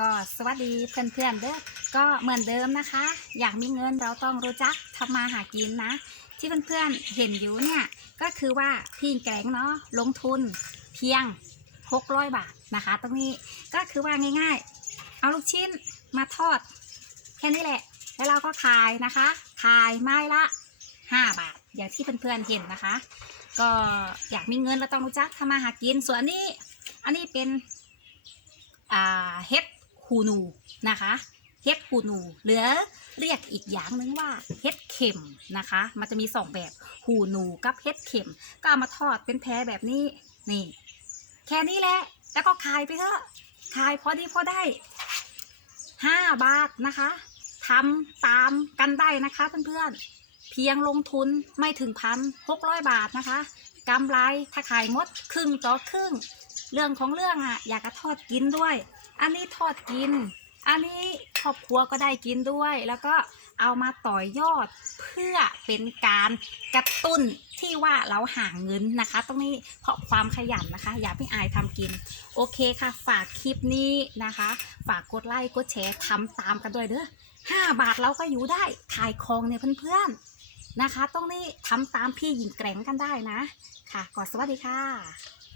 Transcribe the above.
ก็สวัสดีเพื่อนๆเด้อก็เหมือนเดิมนะคะ อยากมีเงินเราต้องรู้จักทำมาหากินนะ ที่เพื่อนๆเห็นอยู่เนี่ยก็คือว่าพี่แกงเนาะลงทุนเพียง 600 บาทนะคะ ตรงนี้ก็คือว่าง่ายๆ เอาลูกชิ้นมาทอด แค่นี้แหละ แล้วเราก็ขายนะคะ ขายไม้ละ 5 บาท อย่างที่เพื่อนๆเห็นนะคะ ก็อยากมีเงินเราต้องรู้จักทำมาหากินส่วนนี้ อันนี้เป็นเฮ็ด หูหนูนะคะเฮ็ดหูหนูหรือเรียกอีกอย่างหนึงว่าเฮ็ดเข็มนะคะ มันจะมีสองแบบหูหนูกับเฮ็ดเข็ม ก็เอามาทอดเป็นแพรแบบนี้นี่ แค่นี้แหละแล้วก็ขายไปเถอะขายพอดีพอได้ห้าบาทนะคะทำตามกันได้นะคะเพื่อนๆ เพียงลงทุนไม่ถึงพันหกร้อยบาทนะคะกำไรถ้าขายหมดครึ่งต่อครึ่ง เรื่องของเรื่องอะอยากจะทอดกินด้วย อันนี้ทอดกิน อันนี้ครอบครัวก็ได้กินด้วย แล้วก็เอามาต่อยอดเพื่อเป็นการกระตุ้นที่ว่าเราหาเงินนะคะ ตรงนี้เพราะความขยันนะคะ อย่าพี่อายทำกิน โอเคค่ะ ฝากคลิปนี้นะคะ ฝากกดไลค์กดแชร์ทำตามกันด้วยเด้อห้าบาทเราก็อยู่ได้ขายของเนี่ยเพื่อนๆนะคะ ตรงนี้ทำตามพี่หญิงแกร่งกันได้นะ ค่ะก่อสวัสดีค่ะ